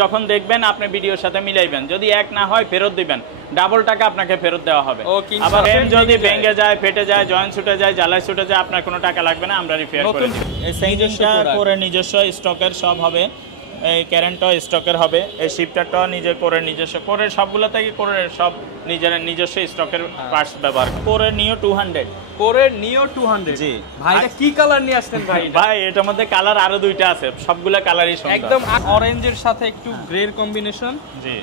যখন দেখবেন আপনি ভিডিওর সাথে মিলাইবেন, যদি এক না হয় ফেরত দিবেন, ডাবল টাকা আপনাকে ফেরত দেওয়া হবে। আবার ফ্রেম যদি ভেঙে যায়, ফেটে যায়, জয়েন্ট ছুটে যায়, জ্বালায় ছুটে যায়, আপনার কোনো টাকা লাগবে না, আমরা রিপেয়ার করে দিই। এই চেঞ্জিংটা করে নিজস্ব স্টকের সব হবে, এই কারেন্টটাও স্টকের হবে, এই শিফটারটাও নিজে করে নিজস্ব করে, সবগুলো থেকে করে সব নিজের নিজস্ব স্টকের পার্টস ব্যবহার। করে নিও 200, করে নিও 200। জি ভাই, এটা কি কালার নিয়ে আসছেন ভাই? ভাই এটার মধ্যে কালার আরো দুইটা আছে, সবগুলা কালারই সুন্দর, একদম অরেঞ্জের সাথে একটু গ্রের কম্বিনেশন। জি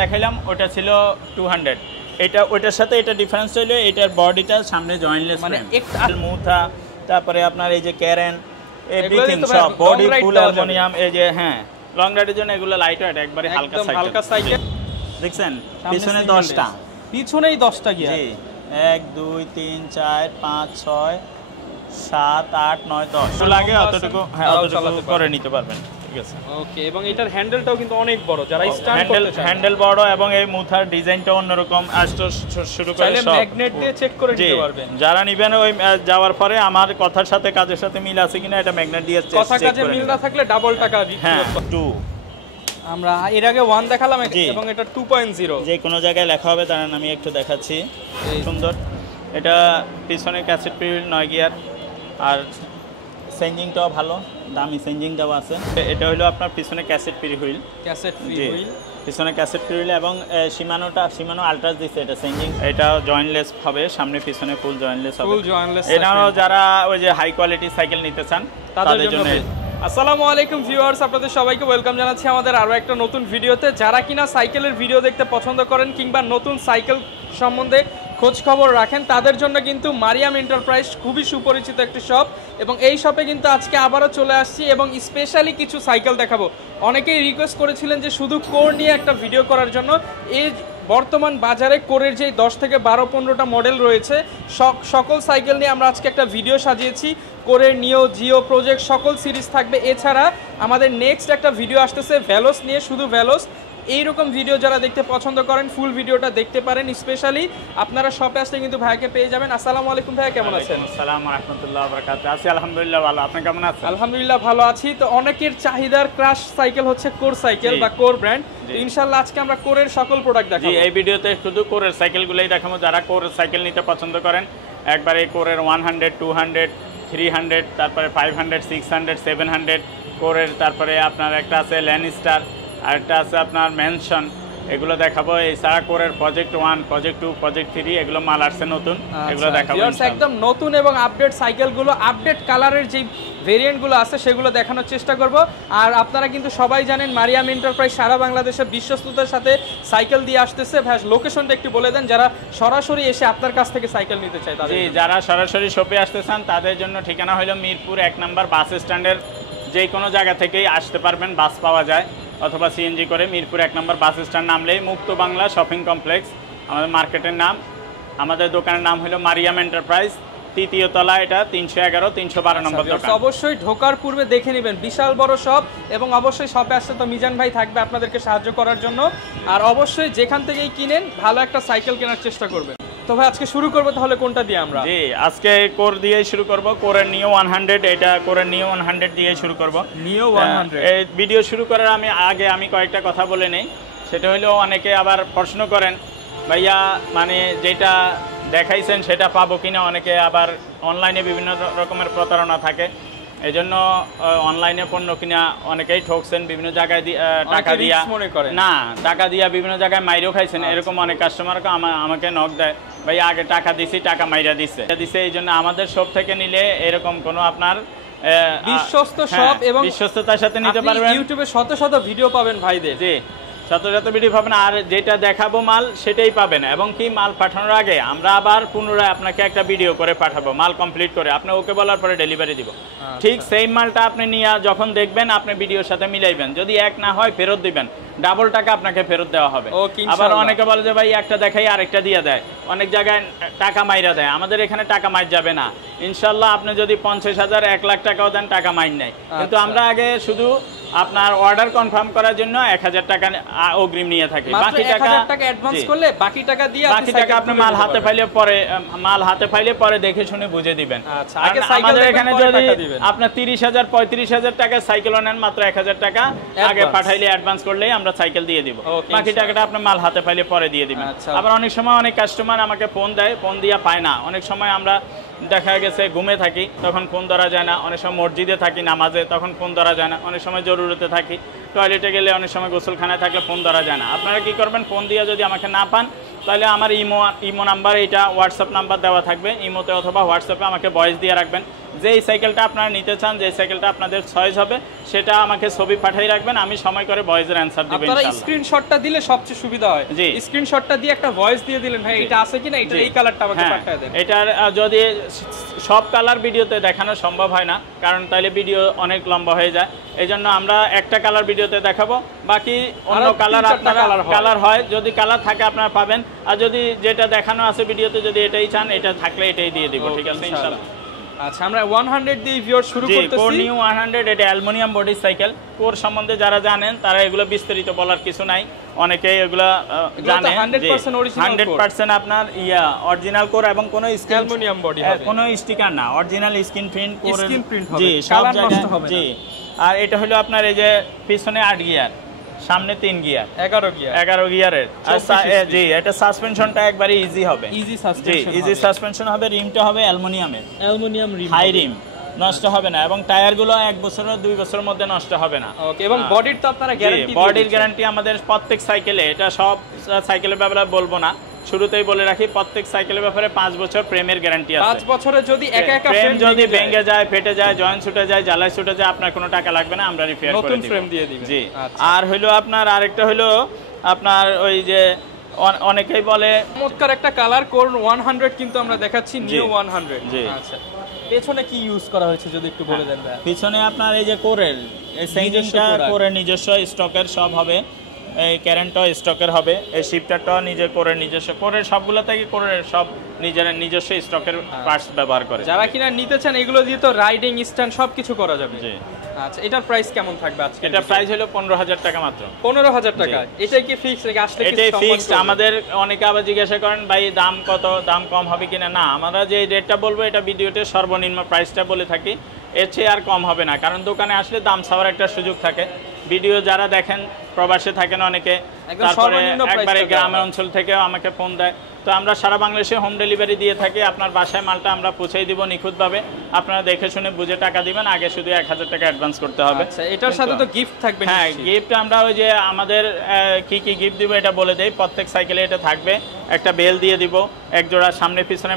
দেখাইলাম, ওটা ছিল 200, এটা ওইটার সাথে এটা ডিফারেন্স হইলো এটার বডিটা সামনে জয়েন্টলেস, মানে একটা মুথা, তারপরে আপনার এই যে ক্যারেন, এভরিথিং সব বডি ফুল অ্যালুমিনিয়াম। এই যে হ্যাঁ, লং রাইডের জন্য এগুলো লাইট ওয়েট, একবারে হালকা সাইকেল। দেখছেন পিছনে 10টা, পিছনেই 10টা গিয়ার। জি 1 2 3 4 5 6 7 8 9 10 লাগে, অতটুকু হ্যাঁ অতটুকু করে নিতে পারবেন। ঠিক আছে, ওকে। এবং এটার হ্যান্ডেলটাও কিন্তু অনেক বড়, যারা স্ট্যান্ড করতে চায় হ্যান্ডেল বড়, এবং এই মুথার ডিজাইনটা অন্যরকম, আস্ত শুরু করে সব ম্যাগনেট দিয়ে চেক করে নিতে পারবেন। যারা নেবেন ওই যাওয়ার পরে আমার কথার সাথে কাজের সাথে মিল আছে কিনা এটা ম্যাগনেট দিয়ে চেক করে কথা কাজে মিল না থাকলে ডাবল টাকা দিতে হবে। হ্যাঁ 2 আমরা এর আগে 1 দেখালাম, এবং এটা 2.0 যে কোনো জায়গায় লেখা হবে, তার আমি একটু দেখাচ্ছি। সুন্দর, এটা পিছনে ক্যাসেট হুইল 9 গিয়ার, আর চেঞ্জিংটাও ভালো, দামি চেঞ্জিংটাও আছে। এটা হলো আপনার পিছনে ক্যাসেট হুইল, পিছনে ক্যাসেট হুইল, এবং সীমানো আলট্রাস দিচ্ছে, এটা চেঞ্জিং, এটা জয়েন্টলেস হবে, সামনে পিছনে ফুল জয়েন্টলেস হবে। এটাও যারা ওই যে হাই কোয়ালিটি সাইকেল নিতে চান তাদের জন্য। আসসালামু আলাইকুম ভিউয়ার্স, আপনাদের সবাইকে ওয়েলকাম জানাচ্ছি আমাদের আরও একটা নতুন ভিডিওতে। যারা কিনা সাইকেলের ভিডিও দেখতে পছন্দ করেন কিংবা নতুন সাইকেল সম্বন্ধে খোঁজ খবর রাখেন, তাদের জন্য কিন্তু মারিয়াম এন্টারপ্রাইজ খুবই সুপরিচিত একটি শপ। এবং এই শপে কিন্তু আজকে আবারও চলে আসছি এবং স্পেশালি কিছু সাইকেল দেখাবো। অনেকেই রিকোয়েস্ট করেছিলেন যে শুধু কোর নিয়ে একটা ভিডিও করার জন্য। এই বর্তমান বাজারে কোরের যে 10 থেকে 12-15টা মডেল রয়েছে, সকল সাইকেল নিয়ে আমরা আজকে একটা ভিডিও সাজিয়েছি। কোরের নিও, জিও, প্রজেক্ট সকল সিরিজ থাকবে। এছাড়া আমাদের নেক্সট একটা ভিডিও আসতেছে ভেলোস নিয়ে, শুধু ভেলোস। এইরকম ভিডিও যারা দেখতে পছন্দ করেন ফুল ভিডিওটা দেখতে পারেন। স্পেশালি আপনারা শপে আসলে কিন্তু ভাইকে পেয়ে যাবেন। আসসালামু আলাইকুম ভাইয়া, কেমন আছেন? আসসালামু আলাইকুম রাহমাতুল্লাহি ওয়া বারাকাতুহু। আছি আলহামদুলিল্লাহ ভালো, আপনি কেমন আছেন? আলহামদুলিল্লাহ ভালো আছি। তো অনেকের চাহিদার ক্রাশ সাইকেল হচ্ছে কোর সাইকেল বা কোর ব্র্যান্ড। ইনশাআল্লাহ আজকে আমরা কোরের সকল প্রোডাক্ট দেখাবো। এই ভিডিওতে শুধু কোরের সাইকেলগুলোই দেখাবো। যারা কোর সাইকেল নিতে পছন্দ করেন, একবারে কোরের 100, 200, 300, তারপরে 500, 600, 700 কোরের, তারপরে আপনার একটা আছে ল্যানিস্টার, আর একটা আছে আপনার মেনশন, এগুলো দেখাবো। এছাড়া কোরের প্রজেক্ট 1, প্রজেক্ট 2, প্রজেক্ট 3 এগুলো মাল আসছে নতুন, এগুলো দেখাবো। একদম নতুন এবং আপডেট সাইকেলগুলো, আপডেট কালারের যে ভেরিয়েন্টগুলো আছে সেগুলো দেখানোর চেষ্টা করব। আর আপনারা কিন্তু সবাই জানেন মারিয়াম এন্টারপ্রাইজ সারা বাংলাদেশে বিশ্বস্ততার সাথে সাইকেল দিয়ে আসতেছে। ভাই লোকেশনটা একটু বলে দেন, যারা সরাসরি এসে আপনার কাছ থেকে সাইকেল নিতে চায় তাদের। জি, যারা সরাসরি শপে আসতে চান তাদের জন্য ঠিকানা হলো মিরপুর 1 নম্বর বাস স্ট্যান্ডের যে কোনো জায়গা থেকেই আসতে পারবেন, বাস পাওয়া যায়, অথবা সিএনজি করে মিরপুর 1 নম্বর বাস স্ট্যান্ড নামলেই মুক্ত বাংলা শপিং কমপ্লেক্স আমাদের মার্কেটের নাম। আমাদের দোকানের নাম হলো মারিয়াম এন্টারপ্রাইজ, 3য় তলা, এটা 311, 312 নম্বর দোকান। অবশ্যই ঢোকার পূর্বে দেখে নেবেন, বিশাল বড় শপ। এবং অবশ্যই শপে আসলে তো মিজান ভাই থাকবে আপনাদেরকে সাহায্য করার জন্য। আর অবশ্যই যেখান থেকেই কিনেন ভালো একটা সাইকেল কেনার চেষ্টা করবেন। তো ভাই আজকে শুরু করবো তাহলে কোনটা দিয়ে আমরা? জি, আজকে কোর দিয়ে শুরু করব। কোরের নিও 100, এটা কোরের নিও 100 দিয়ে শুরু করব। নিও 100 এই ভিডিও শুরু করার আগে আমি কয়েকটা কথা বলে নেই। সেটা হলো অনেকে আবার প্রশ্ন করেন, ভাইয়া মানে যেটা দেখাইছেন সেটা পাবো কিনা। অনেকে আবার অনলাইনে বিভিন্ন রকমের প্রতারণা থাকে, এই জন্য অনলাইনে পণ্য কিনা অনেকেই ঠকছেন, বিভিন্ন জায়গায় টাকা দিয়া না, টাকা দিয়া বিভিন্ন জায়গায় মাইরও খাইছেন। এরকম অনেক কাস্টমার আমাকে নক দেয়, ভাই আগে টাকা দিছি, টাকা মাইরা দিছে। এই জন্য আমাদের শপ থেকে নিলে এরকম কোনো আপনার বিশ্বস্ত শপ এবং বিশ্বস্ততার সাথে নিতে পারবেন। ইউটিউবে শত শত ভিডিও পাবেন ভাইদের। জি, শত শত ভিডিও পাবেন, আর যেটা দেখাবো মাল সেটাই পাবেন। এবং কি মাল পাঠানোর আগে আমরা আবার পুনরায় আপনাকে একটা ভিডিও করে পাঠাবো, মাল কমপ্লিট করে আপনি ওকে বলার পরে ডেলিভারি দিব। ঠিক সেই মালটা আপনি নিয়ে যখন দেখবেন আপনি ভিডিওর সাথে মিলাইবেন, যদি এক না হয় ফেরত দিবেন, ডাবল টাকা আপনাকে ফেরত দেওয়া হবে। আবার অনেকে বলে যে ভাই একটা দেখাই আরেকটা দিয়ে দেয়, অনেক জায়গায় টাকা মাইরা দেয়। আমাদের এখানে টাকা মাইর যাবে না ইনশাল্লাহ। আপনি যদি 50,000, 1 লাখ টাকাও দেন, টাকা মাইর নাই। কিন্তু আমরা আগে শুধু আপনার অর্ডার কনফার্ম করার জন্য 1000 টাকা অগ্রিম নিয়ে থাকি। বাকি টাকা অ্যাডভান্স করলে বাকি টাকা দিয়ে বাকি টাকা আপনি মাল হাতে পাইলে পরে দেখে শুনে বুঝে দিবেন। আচ্ছা, আগে সাইকেল আমাদের এখানে যদি দিবেন। আপনার 30,000 35,000 টাকা সাইকেল নেন, মাত্র 1000 টাকা আগে পাঠাইলে অ্যাডভান্স করলেই আমরা সাইকেল দিয়ে দিব। বাকি টাকাটা আপনি মাল হাতে পাইলে পরে দিয়ে দিবেন। আবার অনেক সময় অনেক কাস্টমার আমাকে ফোন দেয়, ফোন দিয়া পায় না। অনেক সময় আমরা দেখা গেছে ঘুমে থাকি, তখন ফোন ধরা যায় না। অনেক সময় মসজিদে থাকি নামাজে, তখন ফোন ধরা যায় না। অনেক সময় জরুরতে থাকি, টয়লেটে গেলে, অনেক সময় গোসলখানায় থাকলে ফোন ধরা যায় না। আপনারা কি করবেন, ফোন দিয়ে যদি আমাকে না পান তাহলে আমার ইমো নাম্বার, এটা হোয়াটসঅ্যাপ নাম্বার দেওয়া থাকবে, ইমোতে অথবা হোয়াটসঅ্যাপে আমাকে ভয়েস দিয়ে রাখবেন। যে এই সাইকেলটা আপনারা নিতে চান, যে সাইকেলটা আপনাদের চয়েস হবে, সেটা আমাকে ছবি পাঠিয়ে রাখবেন। আমি সময় করে ভয়েসের অ্যানসার দেব ইনশাআল্লাহ। আপনারা স্ক্রিনশটটা দিলে সবচেয়ে সুবিধা হয়। জি, স্ক্রিনশটটা দিয়ে একটা ভয়েস দিয়ে দিলেন, ভাই এটা আছে কিনা, এটা এই কালারটা আমাকে পাঠিয়ে দেন। এটার যদি সব কালার ভিডিওতে দেখানো সম্ভব হয় না, কারণ তাইলে ভিডিও অনেক লম্বা হয়ে যায়। এইজন্য আমরা একটা কালার ভিডিওতে দেখাবো, বাকি অন্য কালার আপনারা কালার হয়, যদি কালার থাকে আপনারা পাবেন। আর যদি যেটা দেখানো আছে ভিডিওতে, যদি এটাই চান, এটা থাকলে এটাই দিয়ে দিব। ঠিক আছে ইনশাআল্লাহ। আচ্ছা, আমরা 100 দিয়ে ভিউয়ার শুরু করতেছি। কোর নিউ 100, এটা অ্যালুমিনিয়াম বডি সাইকেল। কোর সম্বন্ধে যারা জানেন তারা এগুলো বিস্তারিত বলার কিছু নাই, অনেকেই এগুলো জানে। 100% আপনার অরিজিনাল কোর এবং কোনো অ্যালুমিনিয়াম বডি হবে, কোনো স্টিকার না, অরিজিনাল স্ক্রিন প্রিন্ট কোর, জি সব জায়গায়। জি, আর এটা হলো আপনার এই যে পিছনে 8 গিয়ার, সামনে 3 গিয়ার, 11 গিয়ারের। জি, এটা সাসপেনশনটা একবারে ইজি হবে, ইজি সাসপেনশন হবে। রিমটা হবে অ্যালুমিনিয়াম রিম, হাই রিম, নষ্ট হবে না। এবং টায়ারগুলো 1 বছর 2 বছরের মধ্যে নষ্ট হবে না। ওকে, এবং বডির তো আপনারা গ্যারান্টি, বডির গ্যারান্টি আমাদের প্রত্যেক সাইকেলে। এটা সব সাইকেলের ব্যাপারে বলবো না, শুরুতেই বলে রাখি, প্রত্যেক সাইকেলের ব্যাপারে 5 বছর প্রেমের গ্যারান্টি আছে। 5 বছরে যদি একা ফ্রেম যদি ভেঙে যায়, ফেটে যায়, জয়েন্ট ছুটে যায়, জ্বালাই ছুটে যায়, আপনার কোনো টাকা লাগবে না, আমরা রিপেয়ার করে দিব, নতুন ফ্রেম দিয়ে দিব। জি। আর হলো আপনার আরেকটা হলো আপনার ওই যে অনেকেই বলে চমৎকার একটা কালার কোর 100 কিন্তু আমরা দেখাচ্ছি, নিউ 100। জি, আচ্ছা, পেছনে কি ইউজ করা হয়েছে যদি একটু বলে দেন ভাই। পিছনে আপনার এই যে কোরের এই সেন্ডিংটা কোরের নিজস্ব স্টকের সব হবে, এই ক্যারেন্টটা স্টকের হবে, এই শিফটারটা নিজে কোরের নিজস্ব, কোরের সবগুলো থেকে কোরের সব নিজস্ব স্টকের পার্টস ব্যবহার করে। যারা কিনা নিতে চান এগুলো দিয়ে তো রাইডিং স্ট্যান্ড সবকিছু করা যাবে। জি। আচ্ছা, এটার প্রাইস কেমন থাকবে আজকে? এটা প্রাইস হলো 15,000 টাকা মাত্র। 15,000 টাকা। এটাই কি ফিক্স নাকি আসলে কি? এটাই ফিক্সড। আমাদের অনেকে আবার জিজ্ঞাসা করেন ভাই দাম কত, দাম কম হবে কিনা। না, আমরা যে রেটটা বলবো এটা ভিডিওতে সর্বনিম্ন প্রাইসটা বলে থাকি, এর চেয়ে আর কম হবে না। কারণ দোকানে আসলে দাম ছাড়ার একটা সুযোগ থাকে। ভিডিও যারা দেখেন প্রবাসে থাকেন অনেকে, তারপরে একবারে গ্রামের অঞ্চল থেকে আমাকে ফোন দেয়, তো আমরা সারা বাংলাদেশে হোম ডেলিভারি দিয়ে থাকি। আপনার বাসায় মালটা আমরা পৌঁছে দিব নিখুঁতভাবে, আপনারা দেখে শুনে বুঝে টাকা দিবেন। আগে শুধু 1000 টাকা অ্যাডভান্স করতে হবে। আচ্ছা, এটার সাথে তো গিফট থাকবে? হ্যাঁ, গিফট আমরা ওই যে আমাদের কি কি গিফট দিব এটা বলে দেই। প্রত্যেক সাইকেলে এটা থাকবে, একটা বেল দিয়ে দিব, এক জোড়া সামনে পিছনে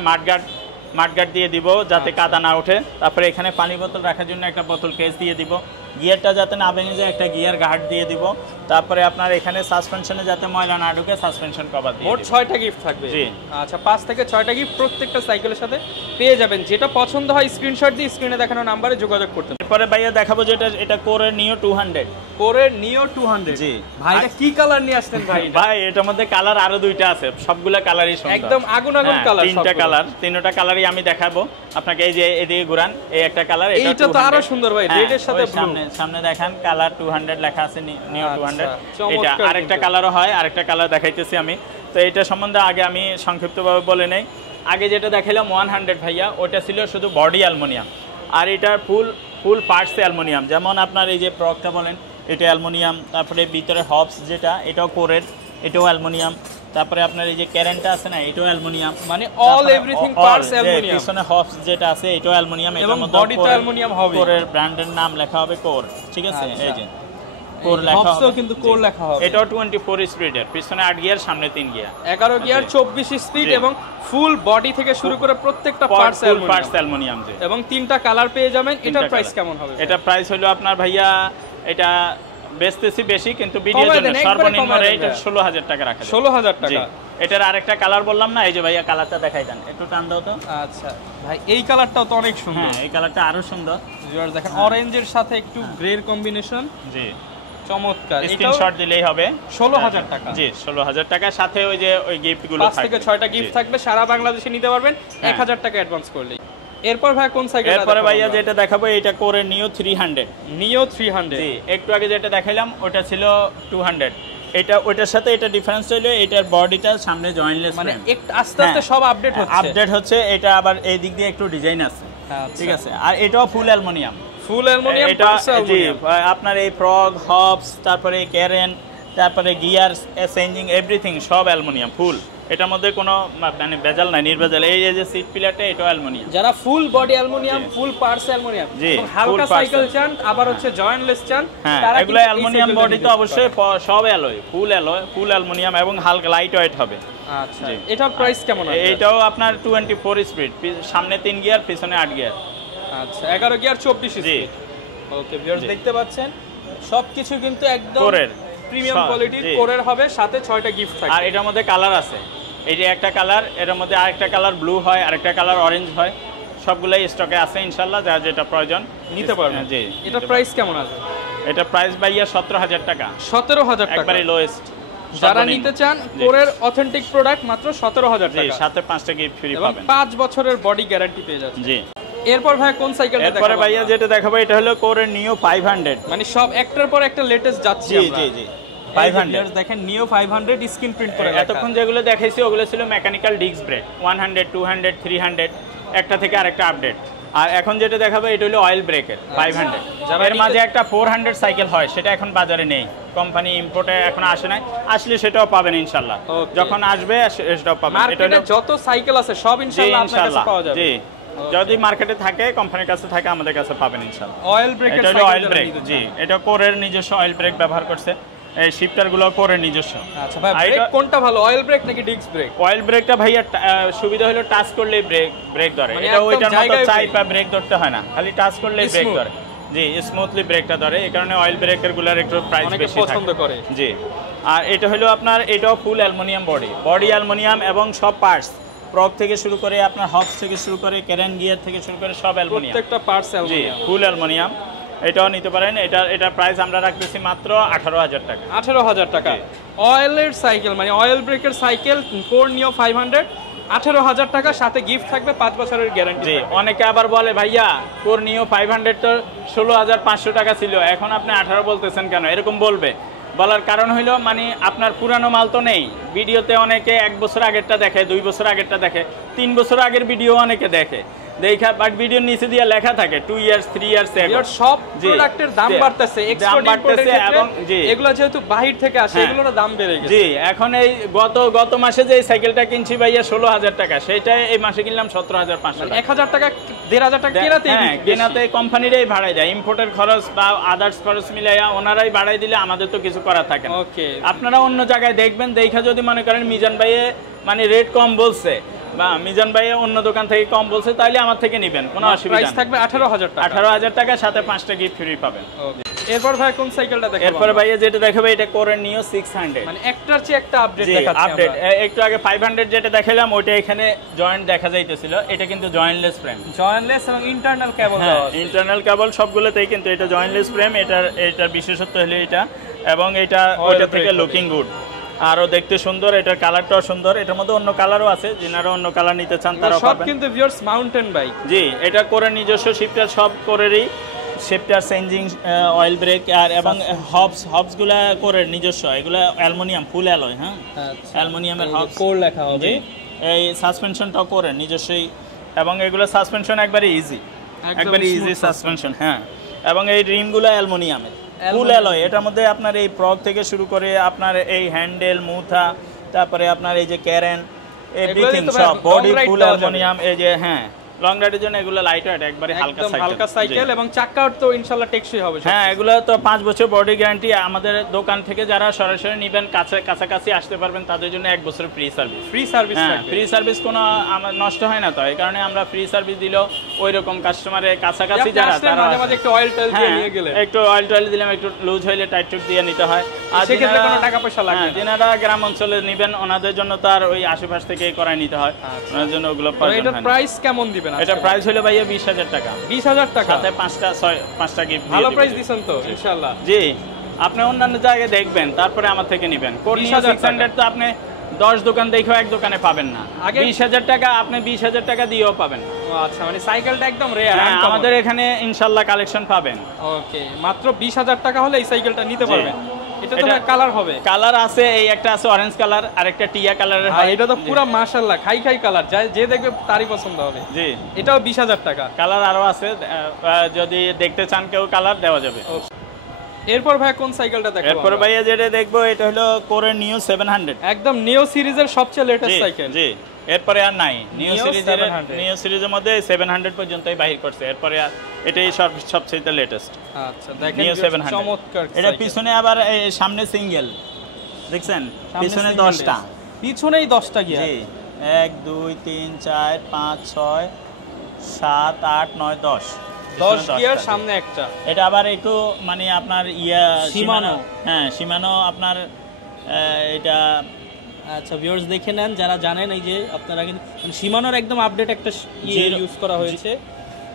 মাঠগার্ড দিয়ে দিব যাতে কাদা না ওঠে। তারপরে এখানে পানি বোতল রাখার জন্য একটা বোতল কেস দিয়ে দিব, গিয়ারটা যাতে না ভেঙে যায় একটা গিয়ার গার্ড দিয়ে দিব। তারপরে আপনার এখানে সাসপেনশনে যাতে ময়লা না ঢুকে সাসপেনশন কভার দিয়ে। মোট 6টা গিফট থাকবে। জি। আচ্ছা, 5 থেকে 6টা গিফট প্রত্যেকটা সাইকেলের সাথে পেয়ে যাবেন। যেটা পছন্দ হয় স্ক্রিনশট দিয়ে স্ক্রিনে দেখানো নম্বরে যোগাযোগ করতে হবে। এরপরে ভাইয়া দেখাবো যেটা এটা কোরের নিও 200। কোরের নিও 200। জি ভাই, এটা কি কালার নিয়ে আসছেন ভাই? ভাই, এটার মধ্যে কালার আরো 2টা আছে, সবগুলা কালারই সুন্দর, একদম আগুন কালার। 3টা কালার, 3টা কালারই আমি দেখাবো আপনাকে। এই যে এদিকে ঘুরান, এই একটা কালার, এটা তো আরো সুন্দর ভাই, রেডের সাথে ব্লু। সামনে দেখেন কালার 200 লেখা আছে, নিও 200। এটা আরেকটা কালারও হয়, আরেকটা কালার দেখাইতেছি আমি। তো এটা সম্বন্ধে আগে আমি সংক্ষিপ্তভাবে বলে নেই। আগে যেটা দেখাইলাম 100 ভাইয়া, ওটা ছিল শুধু বডি অ্যালুমিনিয়াম, আর এটার ফুল পার্টস অ্যালুমিনিয়াম। যেমন আপনার এই যে প্রকটা বলেন, এটা অ্যালুমিনিয়াম। তারপরে ভিতরে হবস যেটা, এটাও কোরের, এটাও অ্যালুমিনিয়াম। তারপরে আপনার এই যে ক্যারেন্টটা আছে না, এটাও অ্যালুমিনিয়াম, মানে অল এভরিথিং পার্টস অ্যালুমিনিয়াম। পিছনে হবস যেটা আছে এটাও অ্যালুমিনিয়াম, এবং বডিতে অ্যালুমিনিয়াম হবে। কোরের ব্র্যান্ডের নাম লেখা হবে কোর, ঠিক আছে? এই যে কোর লেখা হবে, কিন্তু কোর লেখা হবে। এটাও 24 স্পিডের, পিছনে 8 গিয়ার, সামনে 3 গিয়ার, 11 গিয়ার, 24 স্পিড, এবং ফুল বডি থেকে শুরু করে প্রত্যেকটা পার্টস অ্যালুমিনিয়াম। এবং 3টা কালার পেয়ে যাবেন। এটার প্রাইস কেমন হবে? এটা প্রাইস হলো আপনার ভাইয়া, এটা বেচতেছি বেশি, কিন্তু ভিডিওর জন্য সর্বনিম্ন রেট 16,000 টাকা রাখা। 16,000 টাকা। এটার আরেকটা কালার বললাম না, এই যে ভাইয়া কালারটা দেখাই দেন, একটু টান দাও তো। আচ্ছা ভাই, এই কালারটাও তো অনেক সুন্দর। হ্যাঁ, এই কালারটা আরো সুন্দর। ভিউয়ার দেখেন, অরেঞ্জের সাথে একটু গ্রের কম্বিনেশন। জি, চমৎকার। স্ক্রিনশট দিলেই হবে। 16,000 টাকা। জি, 16,000 টাকা। সাথে ওই যে ওই গিফটগুলো থাকবে, 5 থেকে 6টা গিফট থাকবে, সারা বাংলাদেশে নিতে পারবেন 1000 টাকা অ্যাডভান্স করলেই। এরপর ভাই কোন সাইকেল? এরপরে ভাইয়া যেটা দেখাবো এটা কোরে নিও 300। নিও 300 জি, একটু আগে যেটা দেখাইলাম ওটা ছিল 200। এটা ওটার সাথে এটা ডিফারেন্স হলো এটার বডিটা সামনে জয়েন্টলেস, মানে একটু আস্তে আস্তে সব আপডেট হচ্ছে। আপডেট হচ্ছে, এটা আবার এই দিক দিয়ে একটু ডিজাইন আছে। ঠিক আছে, আর এটাও ফুল অ্যালুমিনিয়াম। ফুল অ্যালুমিনিয়াম এটা জি, আপনার এই ফ্রগ, হবস, তারপরে ক্যারেন, তারপরে গিয়ার, চেঞ্জিং, এভরিথিং সব অ্যালুমিনিয়াম ফুল। এটার মধ্যে কোনো মানে ভেজাল নাই, নির্ভেজাল। এই যে সিট পিলারটা এটাও অ্যালুমিনিয়াম। যারা ফুল বডি অ্যালুমিনিয়াম, ফুল পার্টস অ্যালুমিনিয়াম, হালকা সাইকেল চান, আবার হচ্ছে জয়েন্টলেস চান, তারা এগুলো অ্যালুমিনিয়াম বডি তো অবশ্যই সব অ্যালয়, ফুল অ্যালুমিনিয়াম এবং হালকা লাইট ওয়েট হবে। আচ্ছা, এটার প্রাইস কেমন আছে? এটাও আপনার 24 স্পিড, সামনে 3 গিয়ার, পিছনে 8 গিয়ার। আচ্ছা, 11 গিয়ার 24 স্পিড। ওকে ভিউয়ার্স, দেখতে পাচ্ছেন সবকিছু কিন্তু একদম কোরের প্রিমিয়াম কোয়ালিটির কোরের হবে, সাথে 6টা গিফট থাকবে। আর এটার মধ্যে কালার আছে, এই যে একটা কালার, এর মধ্যে আরেকটা কালার ব্লু হয়, আরেকটা কালার অরেঞ্জ হয়, সবগুলাই স্টকে আছে ইনশাআল্লাহ, যার যেটা প্রয়োজন নিতে পারবেন। জি, এটার প্রাইস কেমন আছে? এটা প্রাইস ভাইয়া 17,000 টাকা। 17,000 টাকা একবারে লোয়েস্ট। যারা নিতে চান কোরের অথেন্টিক প্রোডাক্ট মাত্র 17,000 টাকা। জি, সাথে 5টা গিফট ফ্রি পাবেন। 5 বছরের বডি গ্যারান্টি পেয়ে যাচ্ছেন। জি। এরপর ভাই কোন সাইকেলটা দেখাবো? এরপরে ভাইয়া যেটা দেখাবো এটা হলো কোরের নিও 500। মানে সব একটার পর একটা লেটেস্ট যাচ্ছে আমরা। জি জি, 500 দেখেন নিও 500 স্ক্রিন প্রিন্ট করে লেখা। এতক্ষণ যেগুলো দেখাইছি ওগুলো ছিল মেকানিক্যাল ডিস্ক ব্রেক 100, 200, 300, একটা থেকে আরেকটা আপডেট। আর এখন যেটা দেখাবো এটা হলো অয়েল ব্রেকের 500। এর মাঝে একটা 400 সাইকেল হয়, সেটা এখন বাজারে নেই, কোম্পানি ইম্পোর্টে এখন আসে নাই, আসলে সেটাও পাবেন ইনশাআল্লাহ। যখন আসবে সেটাও পাবেন। এটা হলো যত সাইকেল আছে সব ইনশাআল্লাহ আপনার কাছে পাওয়া যাবে। জি, যদি মার্কেটে থাকে, কোম্পানির কাছে থাকে, আমাদের কাছে পাবেন ইনশাআল্লাহ। অয়েল ব্রেকের এটা সাইকেল, অয়েল ব্রেক। জি, এটা কোরের নিজস্ব অয়েল ব্রেক ব্যবহার করছে, এই শিফটার গুলো কোরের নিজস্ব। আচ্ছা ভাই, ব্রেক কোনটা ভালো, অয়েল ব্রেক নাকি ডিস্ক ব্রেক? অয়েল ব্রেকটা ভাইয়া সুবিধা হলো টাচ করলেই ব্রেক ধরে, এটা ওইটার মতো চাইপা ব্রেক ধরতে হয় না, খালি টাচ করলেই ব্রেক ধরে। জি, স্মুথলি ব্রেকটা ধরে, এই কারণে অয়েল ব্রেকের গুলার একটু প্রাইস বেশি পছন্দ করে। জি, আর এটা হলো আপনার, এটাও ফুল অ্যালুমিনিয়াম বডি অ্যালুমিনিয়াম, এবং সব পার্টস প্রক থেকে শুরু করে আপনার হবস থেকে শুরু করে ক্যারেন গিয়ার থেকে শুরু করে সব অ্যালুমিনিয়াম, প্রত্যেকটা পার্টস অ্যালুমিনিয়াম। জি, ফুল অ্যালুমিনিয়াম। এটাও নিতে পারেন। এটা প্রাইস আমরা রাখতেছি মাত্র 18,000 টাকা। 18,000 টাকা অয়েলের সাইকেল, মানে অয়েল ব্রেকের সাইকেল কোর নিও 500, 18,000 টাকা, সাথে গিফট থাকবে 5 বছরের গ্যারান্টি। জি, অনেকে আবার বলে ভাইয়া কোর নিও 500 তো 16,500 টাকা ছিল, এখন আপনি 18 বলতেছেন কেন? এরকম বলবে, বলার কারণ হইলো মানে আপনার পুরানো মাল তো নেই। ভিডিওতে অনেকে 1 বছর আগেরটা দেখে, 2 বছর আগেরটা দেখে, 3 বছর আগের ভিডিও অনেকে দেখে, বাট ভিডিওর নিচে দিয়ে লেখা থাকে 2 ইয়ার্স 3 ইয়ার্স এগো। সব প্রোডাক্টের দাম বাড়তেছে, এক্সপোর্ট ইম্পোর্টের এবং এগুলো যেহেতু বাহির থেকে আসে, এগুলোর দাম বেড়ে গেছে। জি, এখন এই গত মাসে যে সাইকেলটা কিনছি ভাইয়া 16,000 টাকা, সেটা এই মাসে কিনলাম 17,500 টাকা। 1,000 টাকা 1,500 টাকা কেনাতে কোম্পানিরাই ভাড়াই দেয়, ইম্পোর্টের খরচ বা আদার্স খরচ মিলাইয়া ওনারাই ভাড়াই দিলে আমাদের তো কিছু করার থাকে না। ওকে, আপনারা অন্য জায়গায় দেখবেন, দেখা যদি মনে করেন মিজান ভাইয়ে মানে রেট কম বলছে বা মিজান ভাই অন্য দোকান থেকে কম বলছে, তাইলে আমার থেকে নেবেন, কোনো অসুবিধা নেই। প্রাইস থাকবে 18,000 টাকা। 18,000 টাকা, সাথে 5টা গিফট ফ্রি পাবেন। এরপর ভাই কোন সাইকেলটা দেখাবো? এরপর ভাইয়া যেটা দেখাবো এটা কোরের নিও 600, মানে একটার চেয়ে একটা আপডেট দেখাচ্ছি আপডেট। একটু আগে 500 যেটা দেখালাম ওইটা এখানে জয়েন্ট দেখা যাইতেছিল, এটা কিন্তু জয়েন্টলেস ফ্রেম, জয়েন্টলেস এবং ইন্টারনাল কেবল দেওয়া আছে। ইন্টারনাল কেবল সবগুলোতেই, কিন্তু এটা জয়েন্টলেস ফ্রেম। এটার বিশেষত্ব হলো এটা, এবং এটা ওইটা থেকে লুকিং গুড, আরো দেখতে সুন্দর, এটার কালারটাও সুন্দর। এটার মধ্যে অন্য কালারও আছে, যারা অন্য কালার নিতে চান তারা সব কিন্তু ভিউয়ার্স মাউন্টেন বাইক। জি, এটা করে নিজস্ব শিফটার, সব করেরই শিফটার, চেঞ্জিং, অয়েল ব্রেক, আর এবং হবস গুলা করে নিজস্ব, এগুলা অ্যালুমিনিয়াম ফুল অ্যালয়। হ্যাঁ, অ্যালুমিনিয়ামের হবস কোর লেখা হবে। এই সাসপেনশনটাও করে নিজস্বই, এবং এগুলো সাসপেনশন একবারে ইজি সাসপেনশন। হ্যাঁ, এবং এই রিমগুলো অ্যালুমিনিয়ামের ফুল অ্যালয়। এটার মধ্যে আপনার এই প্রগ থেকে শুরু করে আপনার এই হ্যান্ডেল, মুথা, তারপরে আপনার এই যে ক্যারেন, এভরিথিং সব বডি ফুল অ্যালুমিনিয়াম। এই যে হ্যাঁ, লং রাইডের জন্য এগুলো লাইট ওয়েট, একবারে হালকা সাইকেল, এবং চাকাও তো ইনশাআল্লাহ টেকসই হবে। হ্যাঁ, এগুলো তো 5 বছর বডি গ্যারান্টি। আমাদের দোকান থেকে যারা সরাসরি নেবেন, কাছাকাছি আসতে পারবেন, তাদের জন্য 1 বছর ফ্রি সার্ভিস। ফ্রি সার্ভিস কোনো আমার নষ্ট হয় না, তো এই কারণে আমরা ফ্রি সার্ভিস দিলেও ওই রকম কাস্টমারের কাছাকাছি যারা, তারা মাঝে একটু অয়েল টেল দিয়ে নিয়ে গেলে, একটু অয়েল টেল দিলাম, একটু লুজ হইলে টাইট টুট দিয়ে নিতে হয়। আর সেক্ষেত্রে কোনো টাকা পয়সা লাগে না। যারা গ্রাম অঞ্চলে নেবেন ওনাদের জন্য তার ওই আশেপাশ থেকেই করাই নিতে হয়, ওনার জন্য ওগুলো প্রয়োজন হয় না। এটা প্রাইস কেমন দিবেন? এটা প্রাইস হলো ভাইয়া 20,000 টাকা। 20,000 টাকা, সাথে 5টা গিফট। ভালো প্রাইস দিবেন তো ইনশাআল্লাহ। জি, আপনি অন্যান্য জায়গায় দেখবেন, তারপরে আমার থেকে নেবেন। 20,600 তো আপনি 10 দোকান দেখেও এক দোকানে পাবেন না। আগে 20,000 টাকা আপনি 20,000 টাকা দিয়েও পাবেন না। ও আচ্ছা, মানে সাইকেলটা একদম রেয়ার। হ্যাঁ, আমাদের এখানে ইনশাআল্লাহ কালেকশন পাবেন। ওকে, মাত্র 20,000 টাকা হলে এই সাইকেলটা নিতে জি। পারবেন। এটা তো এটা কালার হবে? কালার আছে, এই একটা আছে অরেঞ্জ কালার আর একটা টিয়া কালারের আর হয়। এটা তো জি। পুরো মাশাআল্লাহ খাই কালার, যে দেখবে তারই পছন্দ হবে। জি, এটাও 20,000 টাকা। কালার আরো আছে, যদি দেখতে চান কেউ কালার দেওয়া যাবে। এরপর ভাই কোন সাইকেলটা দেখাবো? এরপর ভাইয়া যেটা দেখবো এটা হলো কোরে নিউ 700। একদম নিও সিরিজের সবচেয়ে লেটেস্ট জি, সাইকেল। জি, এরপরে আর নাই। নিউ Neo সিরিজের 700 নিউ সিরিজের মধ্যে 700 পর্যন্তই বাহির করছে, এরপরে আর এটাই সবচেয়ে লেটেস্ট। আচ্ছা, দেখেন নিউ 700 চমৎকার এটা সাইকেল। পিছনে আবার এই সামনে সিঙ্গেল দেখছেন, সামনে পিছনে single 10টা। disc। পিছনেই 10টা গিয়ার। জি, 1 2 3 4 5 6 7 8 9 10 10 গিয়ার, সামনে একটা। এটা আবার একটু মানে আপনার Shimano। হ্যাঁ, শিমানো আপনার এটা আচ্ছা ভিউয়ার্স দেখে নেন যারা জানেন, এই যে আপনারা কিন্তু শিমানোর একদম আপডেট একটা Zero- ইউজ করা হয়েছে।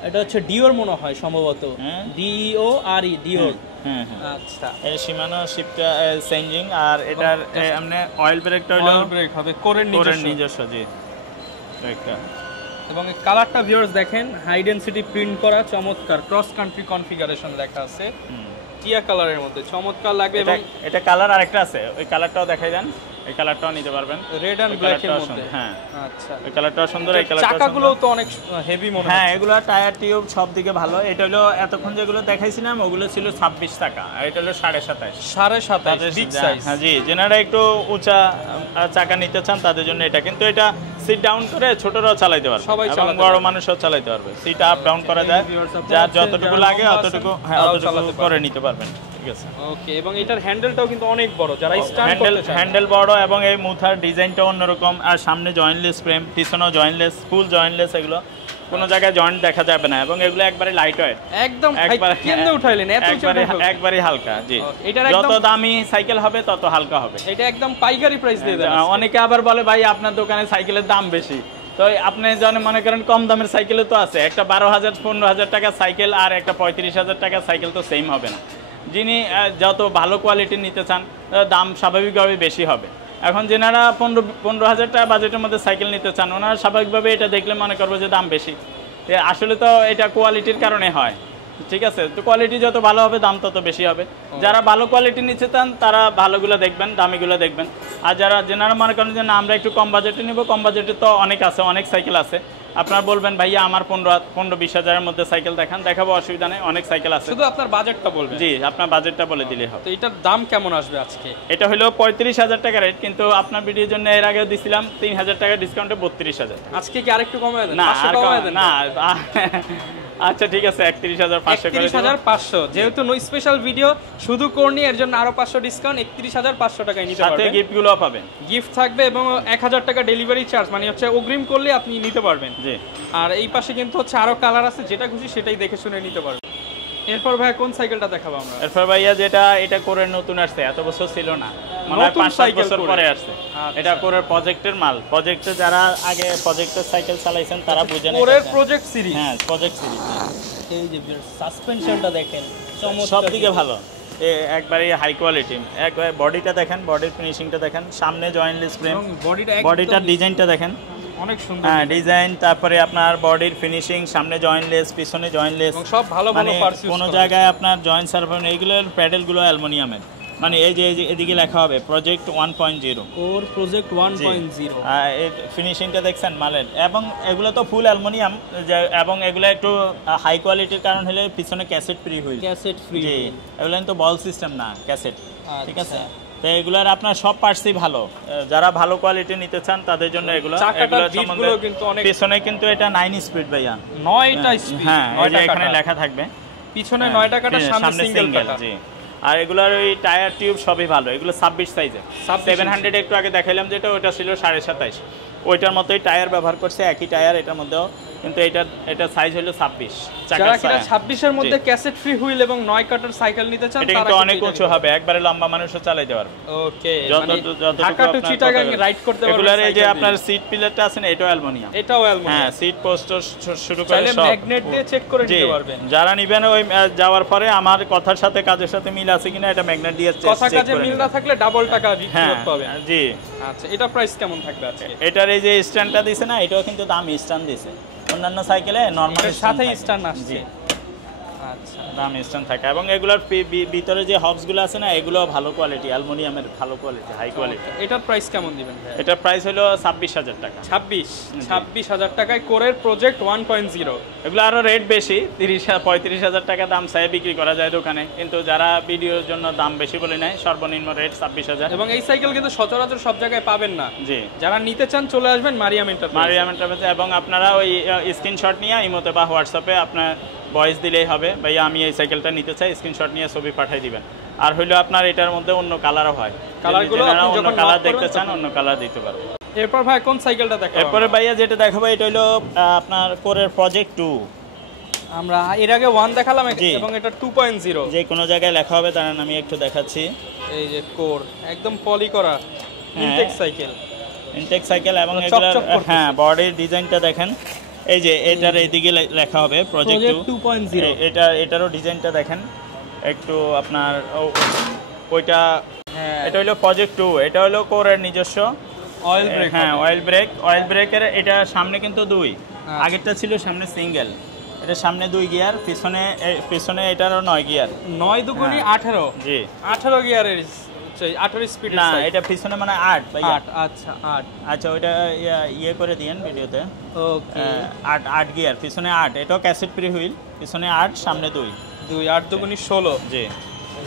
এটা হচ্ছে ডিওর মনে হয় সম্ভবত, হ্যাঁ। ডিও আর ই ডিওর। হ্যাঁ হ্যাঁ, আচ্ছা, এই শিমানো শিপটা চেঞ্জিং, আর এটার এমনি অয়েল ব্রেকটা হলো অয়েল ব্রেক হবে কোরের কোরের নিজস্ব। নিজস্ব। জি, একটা এবং এই কালারটা ভিউয়ার্স দেখেন, হাই ডেনসিটি প্রিন্ট করা, চমৎকার ক্রস কান্ট্রি কনফিগারেশন লেখা আছে টিয়া কালারের মধ্যে, চমৎকার লাগবে। এবং এটা কালার আরেকটা আছে, ওই কালারটাও দেখাই দেন, এই কালারটাও নিতে পারবেন। রেড এন্ড ওই ব্ল্যাক এর কালারটাও মধ্যে। সুন্দর, হ্যাঁ, আচ্ছা, ওই কালারটাও সুন্দর, এই কালারটাও চাকাগুলো সুন্দর। তো অনেক হেভি মনে হ্যাঁ, হয়। এগুলো টায়ার টিউব সব দিকে ভালো। এটা হলো এতক্ষণ যেগুলো দেখাইছিলাম ওগুলো ছিল 26 টাকা, আর এটা হলো 27.5। 27.5 বিগ সাইজ। হ্যাঁ জি, যেনারা একটু উঁচা চাকা নিতে চান তাদের জন্য এটা, কিন্তু এটা সিট ডাউন করে ছোটরাও চালাইতে পারবে, সবাই এবং চালাতে বড় পারবে। মানুষও চালাইতে পারবে। সিট আপ ডাউন করা যায়, আপনারা যার আছেন, যতটুকু যারা লাগে লম্বা অতটুকু, আছেন, হ্যাঁ, তারাও অতটুকু চালাতে করে পারবে। নিতে পারবেন। ঠিক আছে, ওকে, এবং এটার হ্যান্ডেলটাও কিন্তু অনেক বড়, যারা স্ট্যান্ড হ্যান্ডেল করতে চায়। হ্যান্ডেল বড়, এবং এই মুথার ডিজাইনটা অন্যরকম, আর সামনে জয়েন্টলেস ফ্রেম, পিছনেও জয়েন্টলেস, ফুল জয়েন্টলেস। এগুলো কোনো জায়গায় জয়েন্ট দেখা যাবে না, এবং এগুলো একবারে লাইট ওয়েট, একদম একবারে কেমনে উঠাইলেন এত একবারে ছোট? একবারে হালকা। জি, এটার যত একদম দামি সাইকেল হবে তত হালকা হবে। এটা একদম পাইকারি প্রাইস দিয়ে দেন। অনেকে আবার বলে ভাই আপনার দোকানে সাইকেলের দাম বেশি, তো আপনি জানেন মনে করেন কম দামের সাইকেলও তো আছে, একটা 12,000 15,000 টাকা সাইকেল আর একটা 35,000 টাকা সাইকেল তো সেম হবে না। যিনি যত ভালো কোয়ালিটির নিতে চান দাম স্বাভাবিকভাবে বেশি হবে। এখন যেনারা 15,000 টাকা বাজেটের মধ্যে সাইকেল নিতে চান, ওনারা স্বাভাবিকভাবে এটা দেখলে মনে করবো যে দাম বেশি। আসলে তো এটা কোয়ালিটির কারণে হয়। ঠিক আছে, তো কোয়ালিটি যত ভালো হবে দাম তত বেশি হবে। যারা ভালো কোয়ালিটি নিতে চান তারা ভালোগুলো দেখবেন, দামিগুলো দেখবেন। আর যেনারা মনে করেন যে না আমরা একটু কম বাজেটে নিব, কম বাজেটে তো অনেক আছে, অনেক সাইকেল আছে। আপনারা বলবেন ভাইয়া আমার 15-20 হাজারের মধ্যে সাইকেল দেখাবো, অসুবিধা নেই, অনেক সাইকেল আছে। শুধু আপনার বাজেটটা বলবেন। জি, আপনার বাজেটটা বলে দিলে হবে। তো এটার দাম কেমন আসবে আজকে? এটা হলো 35,000 টাকা রেট, কিন্তু আপনার ভিডিওর জন্য এর আগেও দিছিলাম 3,000 টাকা ডিসকাউন্টে 32,000। আজকে কি আরেকটু কমায় দেন? না, 500 আর কমায় দেন? না। আচ্ছা ঠিক আছে, 31,500 করে দিলাম। 31,500, যেহেতু নো স্পেশাল ভিডিও শুধু করনি, এর জন্য আরো 500 ডিসকাউন্ট, 31,500 টাকায় নিতে সাথে পারবেন। গিফটগুলো পাবেন। গিফট থাকবে এবং 1,000 টাকা ডেলিভারি চার্জ, মানে হচ্ছে অগ্রিম করলে আপনি নিতে পারবেন। জি, আর এই পাশে কিন্তু হচ্ছে আরো কালার আছে, যেটা খুশি সেটাই দেখে শুনে নিতে পারবেন। এরপর ভাই কোন সাইকেলটা দেখাবো আমরা? এরপর ভাইয়া এটা করে নতুন আসছে, এত বছর ছিল না, মানে নতুন 5-7 সাইকেল বছর করে। পরে আসছে। আচ্ছা। এটা করে প্রজেক্টের মাল। প্রজেক্টে যারা আগে প্রজেক্টের সাইকেল চালাইছেন তারা বুঝেন। কোরের প্রজেক্ট সিরিজ। হ্যাঁ, প্রজেক্ট সিরিজ এই যে সাসপেনশনটা দেখেন, সব দিকে ভালো, একবারে হাই কোয়ালিটি। একবার বডিটা দেখেন, বডির ফিনিশিংটা দেখেন, সামনে জয়েন্টলেস ফ্রেম, এবং বডিটা বডিটার ডিজাইনটা দেখেন, অনেক সুন্দর। হ্যাঁ ডিজাইন, তারপরে আপনার বডির ফিনিশিং, সামনে জয়েন্টলেস, পিছনে জয়েন্টলেস, এবং সব ভালো ভালো পার্টস ইউজ কোনো করা। জায়গায় আপনার জয়েন্ট সার্ভেন, এইগুলোর প্যাডেলগুলো অ্যালুমিনিয়ামের, মানে এই যে এদিকে লেখা হবে প্রজেক্ট 1.0, কোর প্রজেক্ট 1.0। এই ফিনিশিংটা দেখছেন মালের, এবং এগুলো তো ফুল অ্যালুমিনিয়াম, এবং এগুলো একটু হাই কোয়ালিটির কারণ হলে পিছনে ক্যাসেট ফ্রি হয়ে যায়। Cassette free. জি, এগুলো কিন্তু বল সিস্টেম না, ক্যাসেট। ঠিক আছে, আচ্ছা। তো এগুলার আপনার সব পার্টসই ভালো। যারা ভালো কোয়ালিটি নিতে চান তাদের জন্য এগুলো। চাকাটার এগুলোর বিটগুলো কিন্তু অনেক। পিছনে কিন্তু এটা 9 স্পিড ভাইয়া, 9টা স্পিড। হ্যাঁ, এই যে এখানে লেখা থাকবে পিছনে 9 টাকাটা, সামনে সিঙ্গেল টাকা। জি, আর এগুলার ওই টায়ার টিউব সবই ভালো। এগুলো 26 সাইজের। 700 একটু আগে দেখাইলাম যেটা, ওটা ছিল 27.5। ওইটার মতোই টায়ার ব্যবহার করছে, একই টায়ার এটার মধ্যেও কিন্তু এটা সাইজ হলো 26। যারা কিনা 26 এর মধ্যে ক্যাসেট ফ্রি হুইল এবং 9 কাটার সাইকেল নিতে চান এটা কিন্তু অনেক উঁচু হবে, একবারে লম্বা মানুষও চালাতে পারবে। ওকে, মানে ঢাকা টু চিটাগাং রাইড করতে পারবে। এগুলার এই যে আপনার সিট পিলারটা আছে না, এটাও অ্যালুমিনিয়াম। হ্যাঁ, সিট পোস্ট শুরু করে চাইলে সব ম্যাগনেট দিয়ে চেক করে নিতে পারবেন। যারা নেবেন ওই যাওয়ার পরে আমার কথার সাথে কাজের সাথে মিল আছে কিনা এটা ম্যাগনেট দিয়ে চেক করে কথা কাজে মিল না থাকলে ডাবল টাকা ফেরত পাবেন। জি। আচ্ছা, এটা প্রাইস কেমন থাকবে আজকে? এটার এই যে স্ট্যান্ডটা দিছে না, এটাও কিন্তু দামি স্ট্যান্ড দিছে। অন্যান্য সাইকেলে নরমাল সাথে স্ট্যান্ড আসছে। আচ্ছা, দামি স্ট্যান্ড থাকে এবং এগুলোর ভিতরে যে হবসগুলো আছে না, এগুলো ভালো কোয়ালিটি, অ্যালুমিনিয়ামের ভালো কোয়ালিটি, হাই কোয়ালিটি। এটার প্রাইস কেমন দিবেন ভাই? এটার প্রাইস হলো 26,000 টাকা। 26,000 টাকায় কোরের প্রজেক্ট 1.0। এগুলো আরো রেট বেশি, 35,000 টাকা দাম চাই বিক্রি করা যায় দোকানে, কিন্তু যারা ভিডিওর জন্য দাম বেশি বলে নেয় স্বর্ণনিম্ন রেট 26,000। এবং এই সাইকেল কিন্তু সচরাচর সব জায়গায় পাবেন না। জি। যারা নিতে চান চলে আসবেন মারিয়াম এন্টারপ্রাইজ। এবং আপনারা ওই স্ক্রিনশট নিয়ে ইমোতে বা হোয়াটসঅ্যাপে আপনার ভয়েস দিলেই হবে, ভাইয়া আমি এই সাইকেলটা নিতে চাই, স্ক্রিনশট নিয়ে ছবি পাঠিয়ে দিবেন। আর হইলো আপনার এটার মধ্যে অন্য কালারও হয়, কালারগুলো আপনি অন্য যখন কালার দেখতে চান অন্য কালার দিতে পারবো। এরপর ভাই কোন সাইকেলটা দেখাবো? এরপরে ভাইয়া যেটা দেখাবো এটা হলো আপনার কোরের প্রজেক্ট 2। আমরা এর আগে 1 দেখালাম এবং এটা 2.0। যে কোনো জায়গায় লেখা হবে, তার আমি একটু দেখাচ্ছি। এই যে কোর একদম পলি করা ইনটেক সাইকেল এবং এগুলা হ্যাঁ বডির ডিজাইনটা দেখেন, এই যে এটার এইদিকে লেখা হবে প্রজেক্ট 2.0। এটারও ডিজাইনটা দেখেন একটু আপনার ওইটা। এটা হলো প্রজেক্ট 2, এটা হলো কোরের নিজস্ব অয়েল ব্রেক। হ্যাঁ, অয়েল ব্রেকের এটা সামনে কিন্তু 2, আগেরটা ছিল সামনে সিঙ্গেল, এটা সামনে 2 গিয়ার, পিছনে এটারও 9 গিয়ার। 9 দুগুণী 18। জি, 18 গিয়ারের 18 স্পিড না, এটা পিছনে মানে 8 ভাই। 8 আচ্ছা 8 আচ্ছা, ওইটা ইয়ে করে দিয়েন ভিডিওতে। ওকে, 8 গিয়ার, পিছনে 8, এটাও ক্যাসেট ফ্রি হুইল, পিছনে 8 সামনে 2। 8 দুগুণী 16। জি।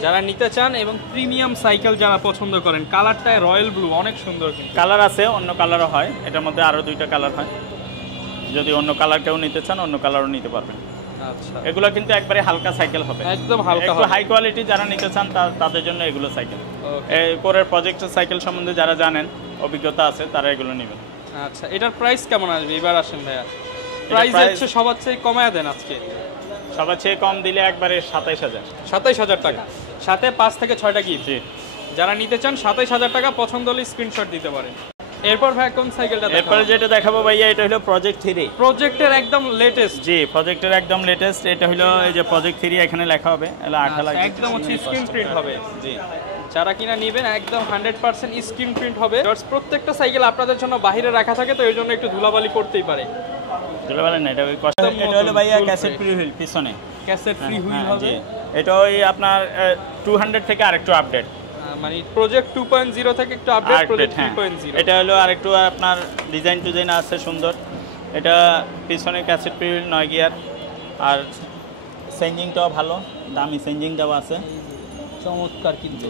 যারা নিতে চান এবং প্রিমিয়াম সাইকেল যারা পছন্দ করেন, কালারটা রয়্যাল ব্লু অনেক সুন্দর। কিন্তু কালার আছে, অন্য কালারও হয়, এটার মধ্যে আরো 2টা কালার হয়। যদি অন্য কালার কেউ নিতে চান অন্য কালারও নিতে পারবেন। আচ্ছা, এগুলো কিন্তু একবারে হালকা সাইকেল হবে, একদম হালকা, একটু হাই কোয়ালিটি যারা নিতে চান তাদের জন্য এগুলো সাইকেল। এই কোরের প্রজেক্টের সাইকেল সম্বন্ধে যারা জানেন, অভিজ্ঞতা আছে, তারা এগুলো নেবেন। আচ্ছা, এটার প্রাইস কেমন আসবে? এবার আসেন ভাইয়া, প্রাইস হচ্ছে সবার চেয়ে কমায়া দেন আজকে। সবার চেয়ে কম দিলে একবারে 27,000। 27,000 টাকা, সাথে 5 থেকে 6টা গিফট। যারা নিতে চান 27,000 টাকা, পছন্দ হলে স্ক্রিনশট দিতে পারেন। এরপর ভাই কোন সাইকেলটা দেখাবো? এরপরে যেটা দেখাবো ভাইয়া, এটা হলো প্রজেক্ট 3। প্রজেক্টের একদম লেটেস্ট। জি, প্রজেক্টের একদম লেটেস্ট। এটা হলো এই যে প্রজেক্ট 3, এখানে লেখা হবে, এলা 8 লাগে, একদম হচ্ছে স্ক্রিন প্রিন্ট হবে। জি, যারা কিনা নেবেন একদম 100% স্ক্রিন প্রিন্ট হবে। প্রত্যেকটা সাইকেল আপনাদের জন্য বাইরে রাখা থাকে, তো এর জন্য একটু ধুলাবালি করতেই পারে। ধুলাবালি না, এটা ওই কষ্ট। এটা হলো ভাইয়া ক্যাসেট ফ্রি হুইল, পিছনে ক্যাসেট ফ্রি হুইল হবে। এটা ওই আপনার 200 থেকে আরেকটু আপডেট, মানে প্রজেক্ট 2.0 থেকে একটু আপডেট, প্রজেক্ট 3.0। এটা হলো আরেকটু আপনার ডিজাইন আছে সুন্দর। এটা পিছনে ক্যাসেট ফ্রি হুইল, 9 গিয়ার, আর চেঞ্জিংটাও ভালো, দামি চেঞ্জিংটাও আছে, চমৎকার। কিন্তু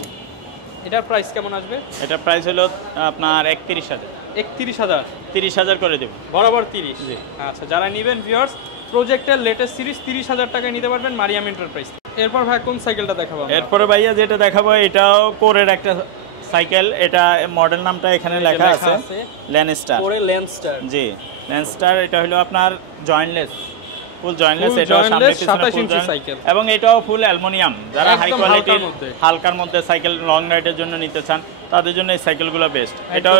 এটার প্রাইস কেমন আসবে? এটার প্রাইস হলো আপনার 31,000। 31,000? 30,000 করে দেব, বরাবর 30। জি। আচ্ছা, যারা নেবেন ভিউয়ার্স, প্রজেক্টের লেটেস্ট সিরিজ 30,000 টাকায় নিতে পারবেন মারিয়াম এন্টারপ্রাইজ। এরপর ভাই কোন সাইকেলটা দেখাবো? এরপরে ভাইয়া যেটা দেখাবো, এটাও কোরের একটা সাইকেল। এটা মডেল নামটা এখানে লেখা আছে, ল্যানস্টার। কোরের ল্যানস্টার। জি, ল্যানস্টার। এটা হলো আপনার জয়েন্টলেস, ফুল জয়েন্টলেস। এটাও সামনে পিছনে ফুল সাইকেল, এবং এটাও ফুল অ্যালুমিনিয়াম। যারা হাই কোয়ালিটি হালকার মধ্যে সাইকেল লং রাইডের জন্য নিতে চান, তাদের জন্য এই সাইকেলগুলো বেস্ট। এটাও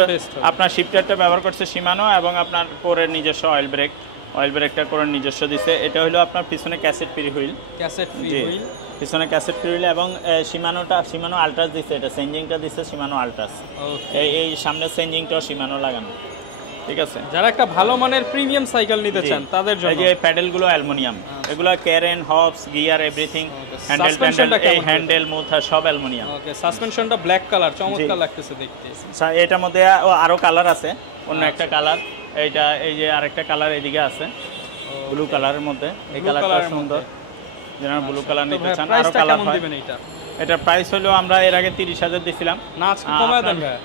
আপনার শিফটারটা ব্যবহার করছে শিমানো, এবং আপনার কোরের নিজস্ব অয়েল ব্রেকটা কোরের নিজস্ব দিছে। এটা হলো আপনার পিছনে ক্যাসেট ফ্রি হুইল, পিছনে ক্যাসেট ফ্রি হুইল, এবং শিমানো আল্ট্রাস দিছে। এটা চেঞ্জিংটা দিছে শিমানো আল্ট্রাস। এই সামনে চেঞ্জিংটাও শিমানো লাগানো, ঠিক আছে। যারা একটা ভালো মানের প্রিমিয়াম সাইকেল নিতে চান তাদের জন্য। এই যে প্যাডেলগুলো অ্যালুমিনিয়াম, এগুলো ক্যারেন, হবস, গিয়ার, এভরিথিং, হ্যান্ডেল, মুথা সব অ্যালুমিনিয়াম। ওকে, সাসপেনশনটা ব্ল্যাক কালার, চমৎকার লাগতেছে দেখতে। এটার মধ্যে আরো কালার আছে, অন্য একটা কালার। এইটা এই যে আরেকটা কালার এদিকে আছে, ব্লু কালারের মধ্যে। এই কালারটা সুন্দর, যারা ব্লু কালার নিতে চান আরো কালার হয়। এটা প্রাইস হলো আমরা এর আগে 30,000 দিছিলাম, না আজকে কমায় দেন ভাই।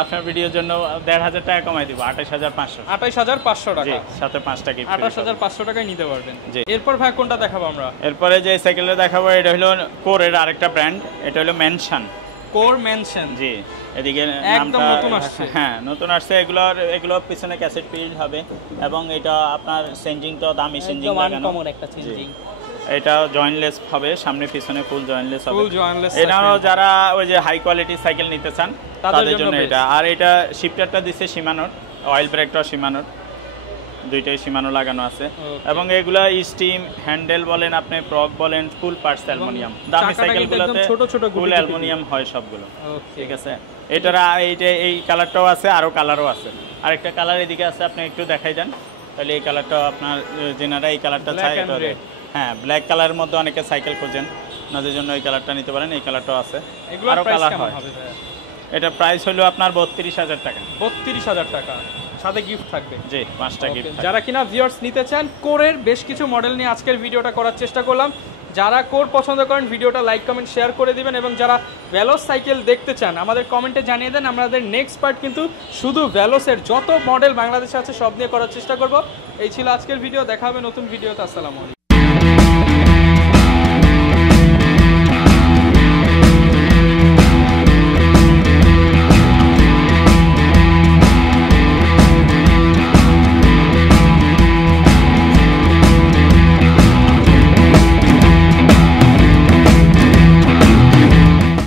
আপনার ভিডিওর জন্য 1,500 টাকা কমাই দিব, 28,500। 28,500 টাকা, সাথে 5 টাকা 28,500 টাকায় নিতে পারবেন। এরপর ভাই কোনটা দেখাবো আমরা? এরপরে যে সাইকেলটা দেখাবো, এটা হলো কোরের আরেকটা ব্র্যান্ড। এটা হলো মেনশন। Core mention. জি, এদিকে একদম নামটা নতুন আসছে। হ্যাঁ নতুন আসছে। এগুলো পিছনে ক্যাসেট পিল হবে এবং এটা আপনার চেঞ্জিংটা দামি চেঞ্জিং একদম লাগানো। আনকমন একটা চেঞ্জিং। এটা জয়েন্টলেস হবে, সামনে পিছনে ফুল জয়েন্টলেস হবে। ফুল জয়েন্টলেস। এটাও যারা ওই যে হাই কোয়ালিটি সাইকেল নিতে চান তাদের জন্য best। এটা। আর এটা শিফটারটা দিচ্ছে শিমানোর, অয়েল ব্রেকটাও শিমানোর, দুইটাই শিমানো লাগানো আছে। Okay। এবং এগুলা স্টিম হ্যান্ডেল বলেন আপনি, প্রক বলেন, ফুল পার্টস অ্যালুমিনিয়াম। দামি চাকাটা কিন্তু সাইকেলগুলোতে একদম ছোট ছোট গুটি ফুল গুটি। অ্যালুমিনিয়াম হয় সবগুলো। ওকে। ঠিক আছে, এটার এই কালারটাও আছে, আরও কালারও আছে। আরেকটা কালার এদিকে আছে, আপনি একটু দেখাই দেন তাহলে। এই কালারটাও আপনার যেনারা এই কালারটা Black চায় and এটা red। হ্যাঁ ব্ল্যাক কালারের মধ্যে অনেকে সাইকেল খোঁজেন, ওনাদের জন্য এই কালারটা নিতে পারেন। এই কালারটাও আছে, এগুলোর আরও প্রাইস কালার কেমন হয়। হবে ভাইয়া? এটা প্রাইস হলো আপনার 32,000 টাকা। 32,000 টাকা, সাথে গিফট থাকবে। জি, 5টা Okay, গিফট। যারা কিনা ভিউয়ার্স নিতে চান কোরের বেশ কিছু মডেল নিয়ে আজকের ভিডিওটা করার চেষ্টা করলাম। যারা কোর পছন্দ করেন ভিডিওটা লাইক কমেন্ট শেয়ার করে দিবেন, এবং যারা ভ্যালোস সাইকেল দেখতে চান আমাদের কমেন্টে জানিয়ে দেন। আমাদের নেক্সট পার্ট কিন্তু শুধু ভ্যালোসের যত মডেল বাংলাদেশে আছে সব নিয়ে করার চেষ্টা করব। এই ছিল আজকের ভিডিও, দেখা হবে নতুন ভিডিওতে। আসসালামু আলাইকুম।